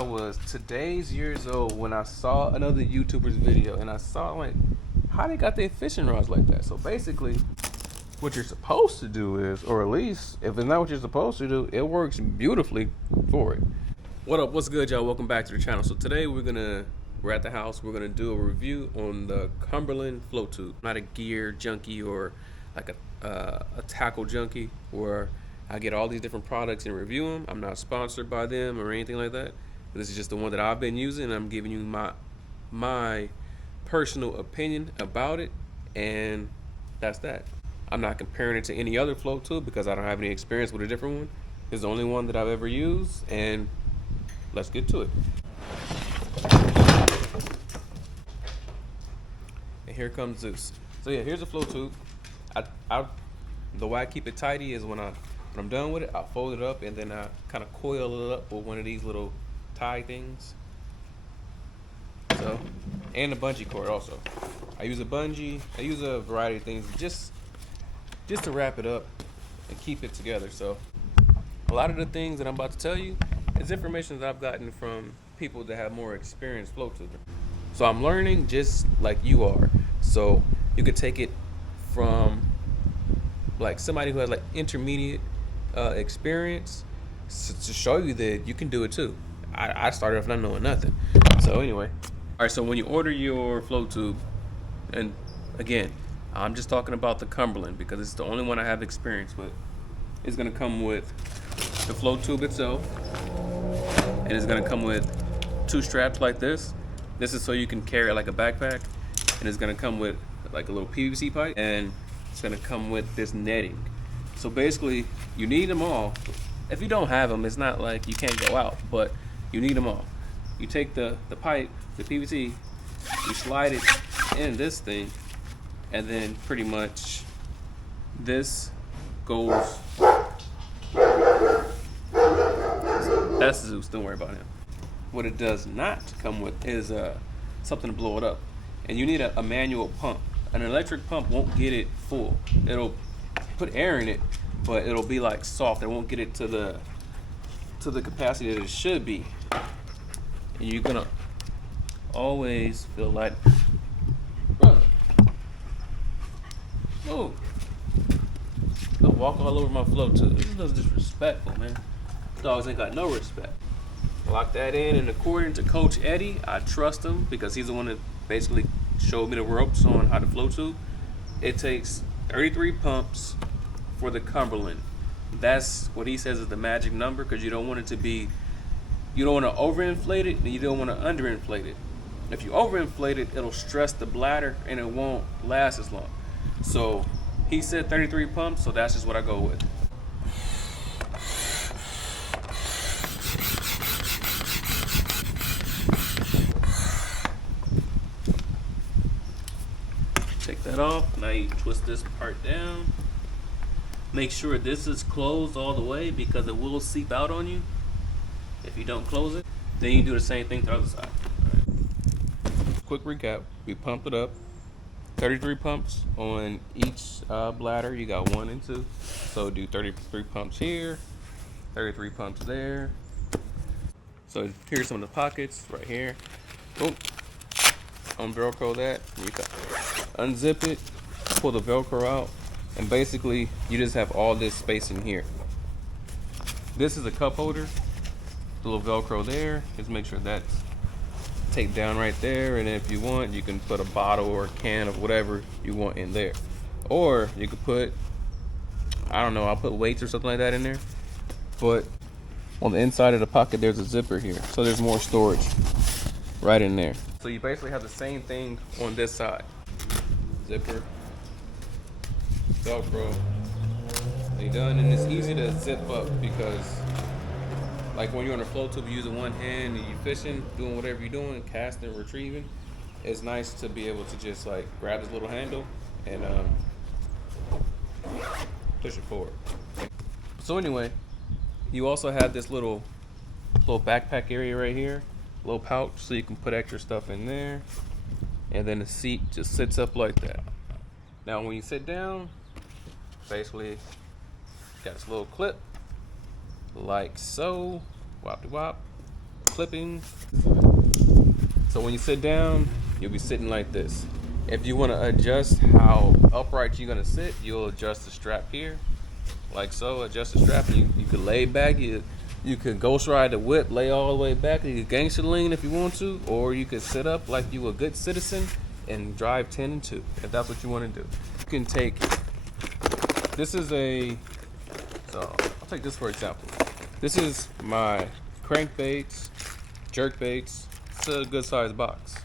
I was today's years old when I saw another YouTuber's video and I saw like how they got their fishing rods like that. So basically what you're supposed to do is, or at least if it's not what you're supposed to do, it works beautifully for it. What up, what's good, y'all? Welcome back to the channel. So today we're at the house, we're gonna do a review on the Cumberland float tube. Not a gear junkie or like a tackle junkie where I get all these different products and review them. I'm not sponsored by them or anything like that. This is just the one that I've been using, and I'm giving you my personal opinion about it, and that's that. I'm not comparing it to any other float tube because I don't have any experience with a different one. It's the only one that I've ever used, and let's get to it. And here comes Zeus. So yeah, here's a float tube. The way I keep it tidy is when I'm done with it, I fold it up and then I kind of coil it up with one of these little tie things. So, and a bungee cord also. I use a bungee. I use a variety of things just to wrap it up and keep it together. So, a lot of the things that I'm about to tell you is information that I've gotten from people that have more experience float tubing. So I'm learning just like you are. So you could take it from like somebody who has like intermediate experience to show you that you can do it too. I started off not knowing nothing. So anyway, all right, so when you order your float tube, and again, I'm just talking about the Cumberland because it's the only one I have experience with. It's gonna come with the float tube itself, and it's gonna come with two straps like this. This is so you can carry it like a backpack, and it's gonna come with like a little PVC pipe, and it's gonna come with this netting. So basically, you need them all. If you don't have them, it's not like you can't go out, but you need them all. You take the pipe, the PVC, you slide it in this thing, and then pretty much this goes. That's Zeus, don't worry about him. What it does not come with is something to blow it up. And you need a manual pump. An electric pump won't get it full. It'll put air in it, but it'll be like soft. It won't get it to the capacity that it should be. And you're gonna always feel like, brother, oh, don't walk all over my float tube. This is disrespectful, man. Dogs ain't got no respect. Lock that in, and according to Coach Eddie, I trust him because he's the one that basically showed me the ropes on how to float tube. It takes 33 pumps for the Cumberland. That's what he says is the magic number because you don't want it to be, you don't want to overinflate it and you don't want to underinflate it. If you overinflate it, it'll stress the bladder and it won't last as long. So he said 33 pumps, so that's just what I go with. Take that off. Now you twist this part down. Make sure this is closed all the way because it will seep out on you if you don't close it. Then you do the same thing to the other side. Right. Quick recap. We pumped it up. 33 pumps on each bladder. You got 1 and 2. So do 33 pumps here, 33 pumps there. So here's some of the pockets right here. Oh, Velcro that. You can unzip it, pull the Velcro out, and basically you just have all this space in here. This is a cup holder. The little Velcro there. Just make sure that's taped down right there, and if you want, you can put a bottle or a can of whatever you want in there. Or you could put, I don't know, I'll put weights or something like that in there. But on the inside of the pocket, there's a zipper here. So there's more storage right in there. So you basically have the same thing on this side. Zipper, Velcro, and you're done. And it's easy to zip up because like when you're on a float tube, you're using one hand and you're fishing, doing whatever you're doing, casting, retrieving. It's nice to be able to just like grab this little handle and push it forward. So anyway, you also have this little backpack area right here, little pouch, so you can put extra stuff in there. And then the seat just sits up like that. Now when you sit down, basically got this little clip like so, wop de wop, clipping. So when you sit down, you'll be sitting like this. If you want to adjust how upright you're gonna sit, you'll adjust the strap here, like so. Adjust the strap, and you can lay back. You could ghost ride the whip, lay all the way back. You could gangster lean if you want to, or you could sit up like you a good citizen and drive 10 and 2 if that's what you want to do. You can take. This is a. So I'll take this for example. This is my crankbaits, jerk baits. It's a good sized box.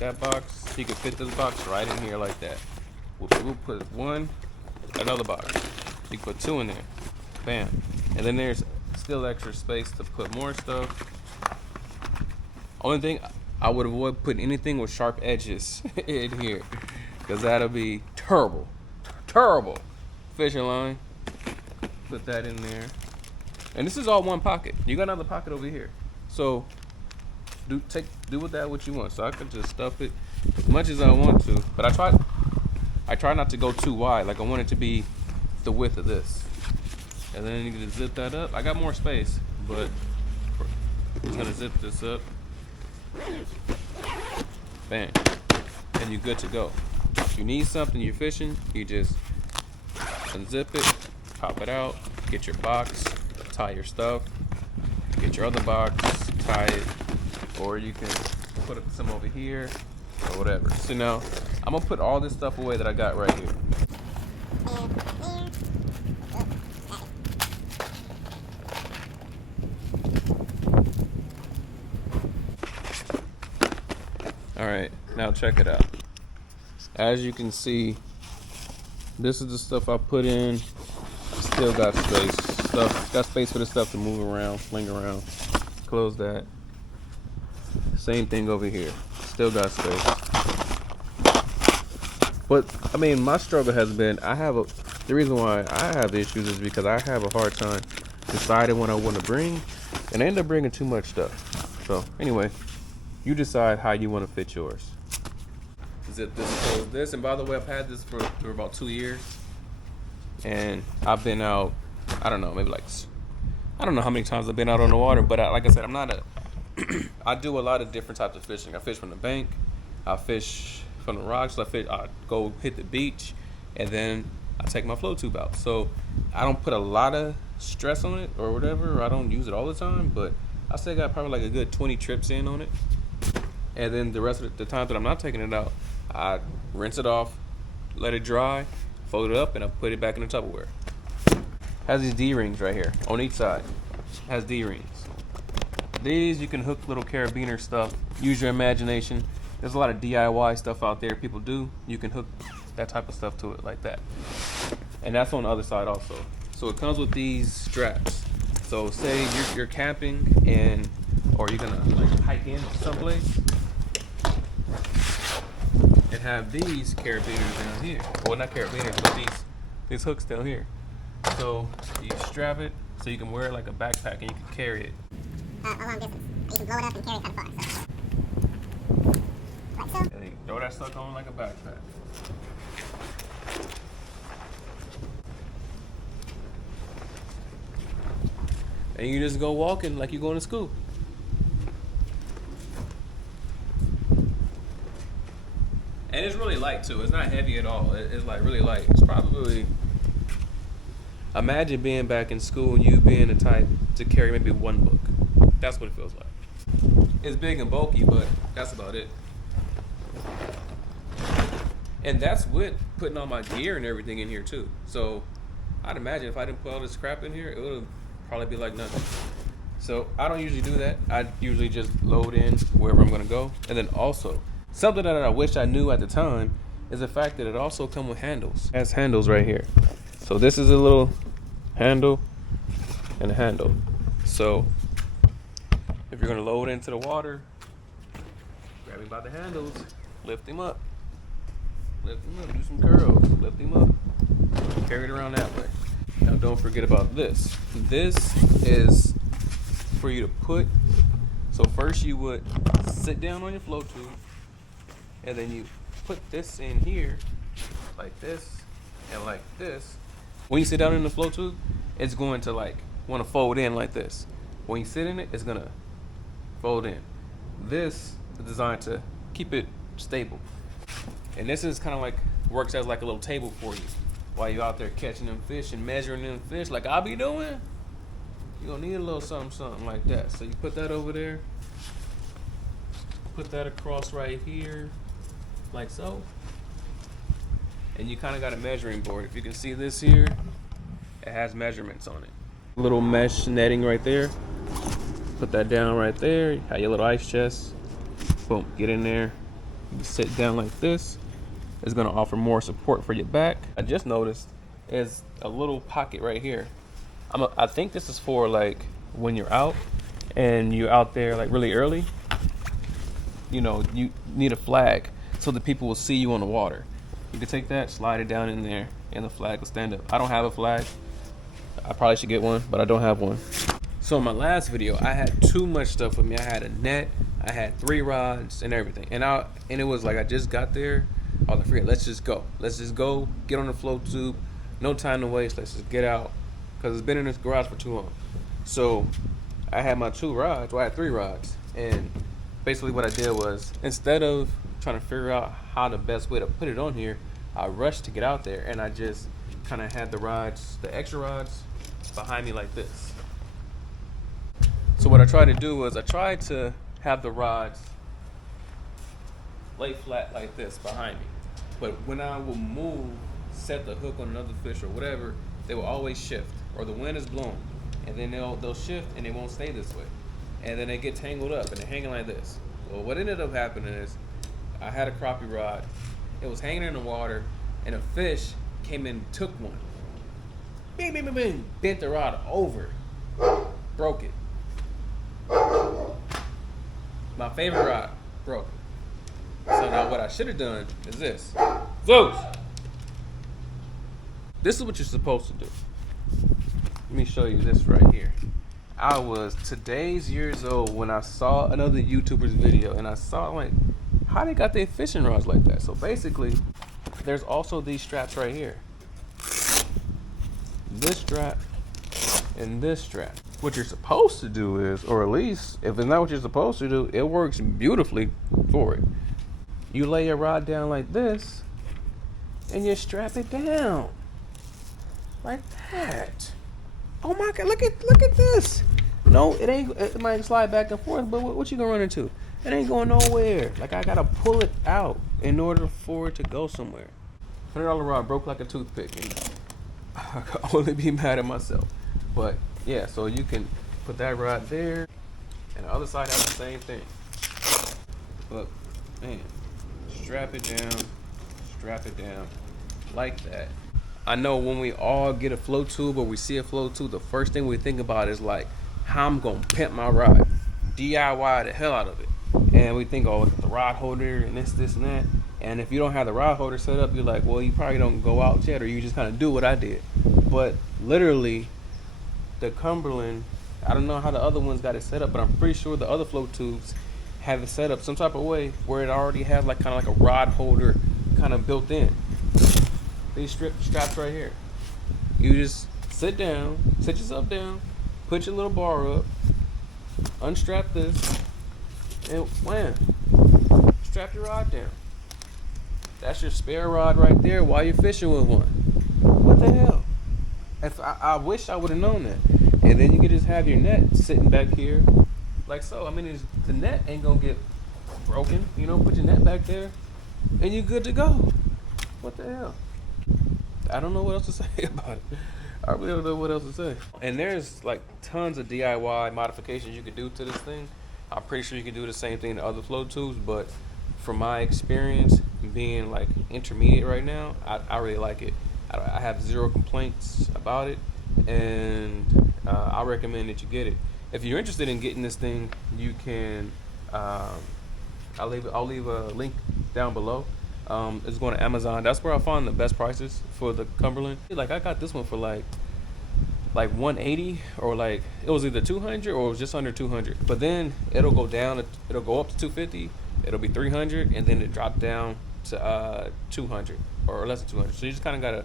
That box, you can fit this box right in here like that. We'll put one, another box. You can put 2 in there. Bam. And then there's still extra space to put more stuff. Only thing, I would avoid putting anything with sharp edges in here, because that'll be terrible. Terrible. Fishing line. Put that in there. And this is all one pocket. You got another pocket over here. So do with that what you want. So I could just stuff it as much as I want to, but I try not to go too wide. Like I want it to be the width of this, and then you can just zip that up. I got more space, but I'm just gonna zip this up. Bam, and you're good to go. If you need something, you're fishing, you just unzip it, pop it out, get your box, tie your stuff, get your other box, tie it. Or you can put some over here or whatever. So now I'm gonna put all this stuff away that I got right here. All right, now check it out. As you can see, this is the stuff I put in. Still got space. Got space for the stuff to move around, fling around. Close that. Same thing over here. Still got space. But I mean, my struggle has been the reason why I have issues is because I have a hard time deciding what I want to bring, and I end up bringing too much stuff. So anyway, you decide how you want to fit yours. Zip this, close this, and by the way, I've had this for about 2 years, and I've been out. I don't know, maybe I don't know how many times I've been out on the water, but like I said, I'm not a I do a lot of different types of fishing. I fish from the bank, I fish from the rocks, I go hit the beach, and then I take my flow tube out. So I don't put a lot of stress on it or whatever, or I don't use it all the time, but I say I got probably like a good 20 trips in on it. And then the rest of the time that I'm not taking it out, I rinse it off, let it dry, fold it up, and I put it back in the Tupperware. Has these D-rings right here on each side. Has D-rings. These you can hook little carabiner stuff. Use your imagination. There's a lot of DIY stuff out there people do. You can hook that type of stuff to it like that. And that's on the other side also. So it comes with these straps. So say you're camping or you're gonna like hike in someplace and have these carabiners down here. Well, not carabiners, but these hooks down here. So you strap it so you can wear it like a backpack and you can carry it. A long distance. You can blow it up and carry it kind of far. So. Like so. And then you throw that stuff on like a backpack. And you just go walking like you're going to school. And it's really light too. It's not heavy at all. It's like really light. It's probably, imagine being back in school and you being the type to carry maybe one book. That's what it feels like. It's big and bulky, but that's about it. And that's with putting all my gear and everything in here too. So I'd imagine if I didn't put all this crap in here, it would probably be like nothing. So I don't usually do that. I usually just load in wherever I'm gonna go. And then also, something that I wish I knew at the time is the fact that it also comes with handles. It has handles right here. So this is a little handle and a handle. So if you're gonna load into the water, grab him by the handles, lift him up, do some curls, lift him up, carry it around that way. Now don't forget about this. This is for you to put, so first you would sit down on your flow tube, and then you put this in here, like this, and like this. When you sit down in the flow tube, it's going to like want to fold in like this. When you sit in it, it's gonna fold in. This is designed to keep it stable. And this is kind of like, works as like a little table for you. While you're out there catching them fish and measuring them fish like I'll be doing, you're gonna need a little something like that. So you put that over there, put that across right here, like so. And you kind of got a measuring board. If you can see this here, it has measurements on it. Little mesh netting right there. Put that down right there. Have your little ice chest. Boom, get in there. You sit down like this. It's gonna offer more support for your back. I just noticed there's a little pocket right here. I think this is for like when you're out and you're out there like really early. You know, you need a flag so that people will see you on the water. You can take that, slide it down in there, and the flag will stand up. I don't have a flag. I probably should get one, but I don't have one. So in my last video, I had too much stuff with me. I had a net, I had 3 rods and everything. And it was like I just got there. I was like, forget, let's just go. Let's just go, get on the float tube. No time to waste. Let's just get out. Because it's been in this garage for too long. So I had my 2 rods. Well, I had 3 rods. And basically what I did was, instead of trying to figure out how the best way to put it on here, I rushed to get out there. And I just kind of had the rods, the extra rods, behind me like this. So what I tried to do was I tried to have the rods lay flat like this behind me. But when I will move, set the hook on another fish or whatever, they will always shift, or the wind is blowing, and then they'll shift and they won't stay this way, and then they get tangled up and they're hanging like this. Well, what ended up happening is I had a crappie rod, it was hanging in the water, and a fish came in and took one. Bing, bing, bing, bing, bent the rod over, broke it. My favorite rod broke it. So now what I should have done is this. Zeus! This is what you're supposed to do. Let me show you this right here. I was today's years old when I saw another YouTuber's video, and I saw like how they got their fishing rods like that. So basically, there's also these straps right here. This strap and this strap. What you're supposed to do is, or at least if it's not what you're supposed to do, it works beautifully for it. You lay your rod down like this, and you strap it down like that. Oh my God! Look at this. No, it ain't. It might slide back and forth, but what you gonna run into? It ain't going nowhere. Like I gotta pull it out in order for it to go somewhere. $100 rod broke like a toothpick, and I could only be mad at myself. But yeah, so you can put that rod there, and the other side has the same thing. Look, man. Strap it down like that. I know when we all get a float tube or we see a float tube, the first thing we think about is like how I'm gonna pimp my rod, DIY the hell out of it. And we think, oh, the rod holder and this and that. And if you don't have the rod holder set up, you're like, well, you probably don't go out yet, or you just kind of do what I did. But literally, the Cumberland, I don't know how the other ones got it set up, but I'm pretty sure the other float tubes have it set up some type of way where it already has like kind of like a rod holder kind of built in. These straps right here. You just sit yourself down, put your little bar up, unstrap this, and wham, strap your rod down. That's your spare rod right there while you're fishing with one. What the hell? If I wish I would have known that. And then you could just have your net sitting back here like so. I mean, the net ain't gonna get broken. You know, put your net back there, and you're good to go. What the hell? I don't know what else to say about it. I really don't know what else to say. And there's like tons of DIY modifications you could do to this thing. I'm pretty sure you can do the same thing to other float tubes, but from my experience being like intermediate right now, I really like it. I have 0 complaints about it, and I recommend that you get it. If you're interested in getting this thing, you can. I'll leave a link down below. It's going to Amazon. That's where I found the best prices for the Cumberland. Like I got this one for like 180, or like it was either 200 or it was just under 200. But then it'll go down. It'll go up to 250. It'll be 300, and then it dropped down to 200 or less than 200. So you just kind of gotta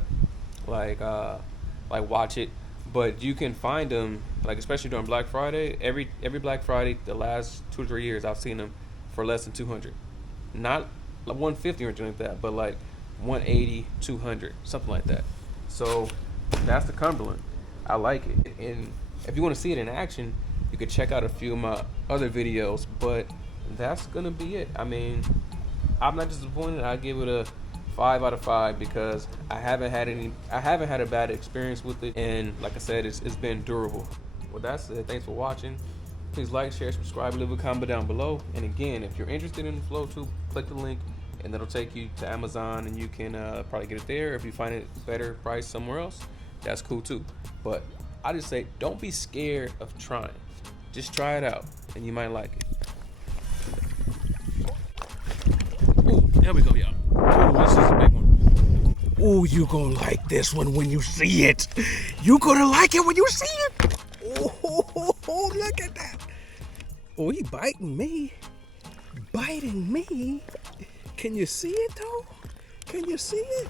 like watch it. but you can find them, like especially during Black Friday. Every Black Friday, the last 2 or 3 years, I've seen them for less than 200, not like 150 or anything like that, but like 180, 200, something like that. So that's the Cumberland. I like it, and if you want to see it in action, you could check out a few of my other videos. But that's gonna be it. I mean, I'm not disappointed. I give it a 5 out of 5 because I haven't had a bad experience with it, and like I said, it's been durable. With that said, thanks for watching. Please like, share, subscribe, leave a comment down below. And again, if you're interested in the Flow 2, click the link and that'll take you to Amazon, and you can probably get it there. If you find it better price somewhere else, that's cool too. But I just say, don't be scared of trying. Just try it out and you might like it. Ooh, there we go, y'all. Ooh, this is a big one. Ooh, you gonna like this one when you see it. You gonna like it when you see it. Oh, look at that. Oh, he biting me. Biting me. Can you see it though? Can you see it?